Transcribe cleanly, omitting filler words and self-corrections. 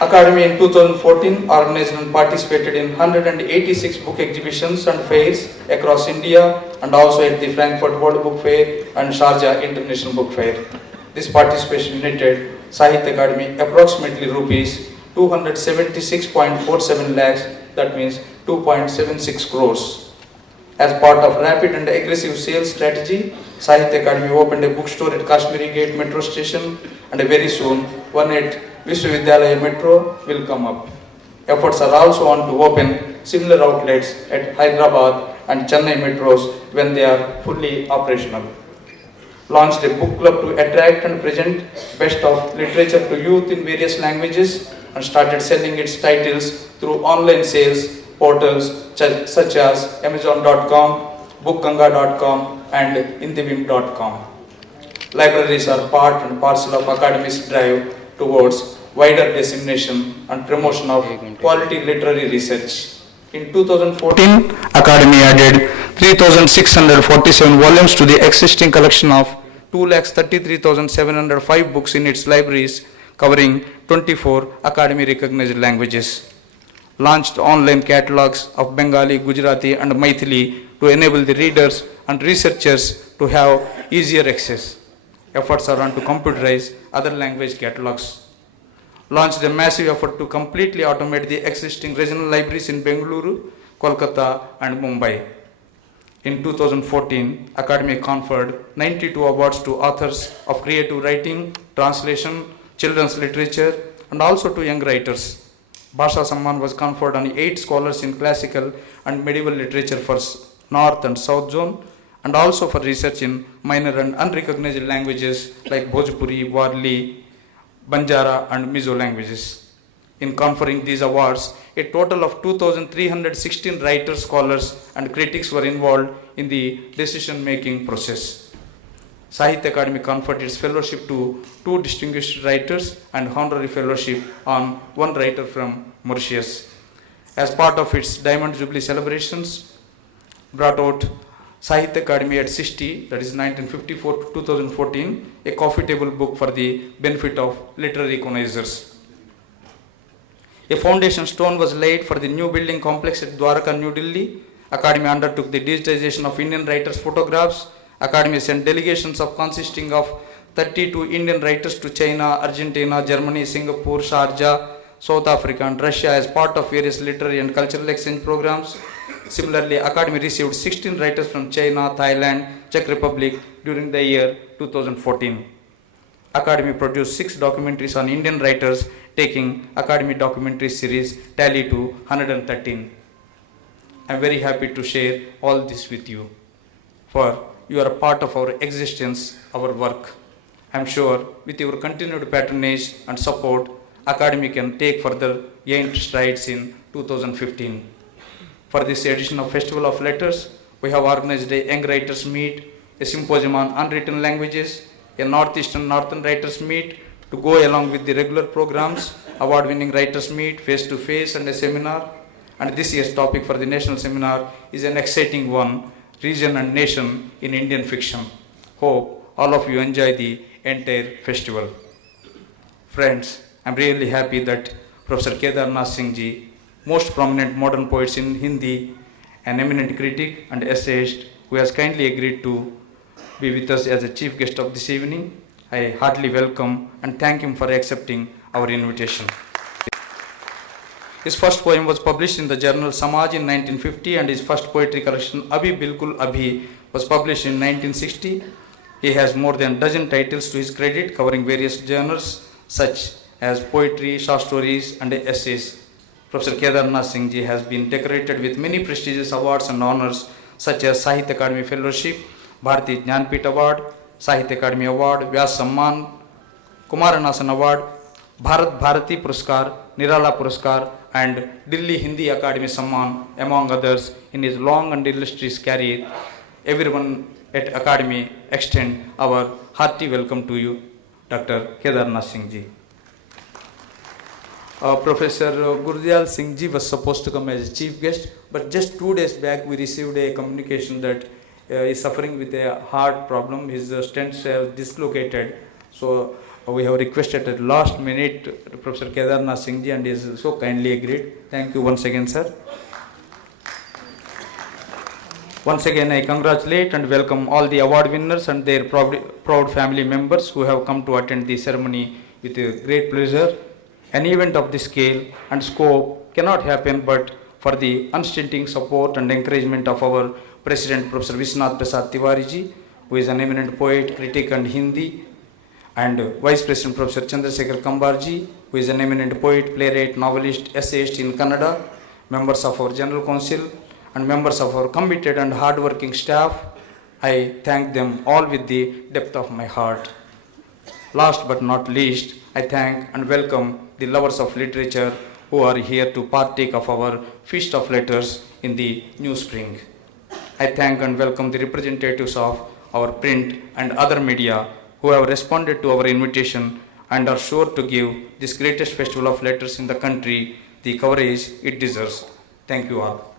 Academy in 2014 organized and participated in 186 book exhibitions and fairs across India and also at the Frankfurt World Book Fair and Sharjah International Book Fair. This participation netted Sahitya Academy approximately rupees 276.47 lakhs, that means 2.76 crores. As part of rapid and aggressive sales strategy, Sahitya Academy opened a bookstore at Kashmiri Gate Metro Station and very soon one at Vishwavidyalaya Metro will come up. Efforts are also on to open similar outlets at Hyderabad and Chennai metros when they are fully operational. Launched a book club to attract and present best of literature to youth in various languages and started selling its titles through online sales portals such as Amazon.com, Bookganga.com and Indivim.com. Libraries are part and parcel of Academy's drive towards wider dissemination and promotion of quality literary research. In 2014, Academy added 3,647 volumes to the existing collection of 2,33,705 books in its libraries covering 24 Academy recognized languages. Launched online catalogs of Bengali, Gujarati and Maithili to enable the readers and researchers to have easier access. Efforts are on to computerize other language catalogs. Launched a massive effort to completely automate the existing regional libraries in Bengaluru, Kolkata and Mumbai. In 2014, Academy conferred 92 awards to authors of creative writing, translation, children's literature and also to young writers. Bhasha Samman was conferred on 8 scholars in classical and medieval literature for North and South Zone and also for research in minor and unrecognized languages like Bhojpuri, Warli, Banjara and Mizo languages. In conferring these awards, a total of 2,316 writers, scholars and critics were involved in the decision-making process. Sahitya Academy conferred its fellowship to 2 distinguished writers and honorary fellowship on 1 writer from Mauritius. As part of its Diamond Jubilee celebrations, brought out Sahitya Academy at 60, that is 1954 to 2014, a coffee table book for the benefit of literary connoisseurs. A foundation stone was laid for the new building complex at Dwarka, New Delhi. Academy undertook the digitization of Indian writers' photographs. Academy sent delegations consisting of 32 Indian writers to China, Argentina, Germany, Singapore, Sharjah, South Africa and Russia as part of various literary and cultural exchange programs. Similarly, Academy received 16 writers from China, Thailand, Czech Republic during the year 2014. Academy produced 6 documentaries on Indian writers, taking Academy documentary series tally to 113. I am very happy to share all this with you, for you are a part of our existence, our work. I am sure with your continued patronage and support, Academy can take further giant strides in 2015. For this edition of Festival of Letters, we have organized a Young Writers Meet, a symposium on unwritten languages, a Northeast and Northern Writers Meet to go along with the regular programs, award-winning Writers Meet, face-to-face and a seminar. And this year's topic for the national seminar is an exciting one, Region and Nation in Indian Fiction. Hope all of you enjoy the entire festival. Friends, I am really happy that Professor Kedarnath Singh Ji, most prominent modern poets in Hindi, an eminent critic and essayist who has kindly agreed to be with us as a chief guest of this evening. I heartily welcome and thank him for accepting our invitation. His first poem was published in the journal Samaj in 1950 and his first poetry collection Abhi Bilkul Abhi was published in 1960. He has more than a dozen titles to his credit covering various genres such as poetry, short stories and essays. Professor Kedarnath Singh Ji has been decorated with many prestigious awards and honors such as Sahitya Academy Fellowship, Bharati Jnanpith Award, Sahitya Academy Award, Vyas Samman, Kumaranasan Award, Bharat Bharati Puraskar, Nirala Puraskar and Delhi Hindi Academy Samman, among others. In his long and illustrious career, everyone at Academy extend our hearty welcome to you, Dr. Kedarnath Singh Ji. Professor Gurdial Singh Ji was supposed to come as a chief guest, but just 2 days back we received a communication that he is suffering with a heart problem. His stents have dislocated. So We have requested at last minute Professor Kedarnath Singh ji, and he is so kindly agreed. Thank you once again, sir. Once again, I congratulate and welcome all the award winners and their proud family members who have come to attend the ceremony with great pleasure. An event of this scale and scope cannot happen but for the unstinting support and encouragement of our President Professor Vishwanath Prasad Tiwari ji, who is an eminent poet, critic and Hindi, and Vice President Professor Chandrasekhar Kambar ji, who is an eminent poet, playwright, novelist, essayist in Kannada, members of our General Council, and members of our committed and hard-working staff. I thank them all with the depth of my heart. Last but not least, I thank and welcome the lovers of literature who are here to partake of our Feast of Letters in the new spring. I thank and welcome the representatives of our print and other media who have responded to our invitation and are sure to give this greatest festival of letters in the country the coverage it deserves. Thank you all.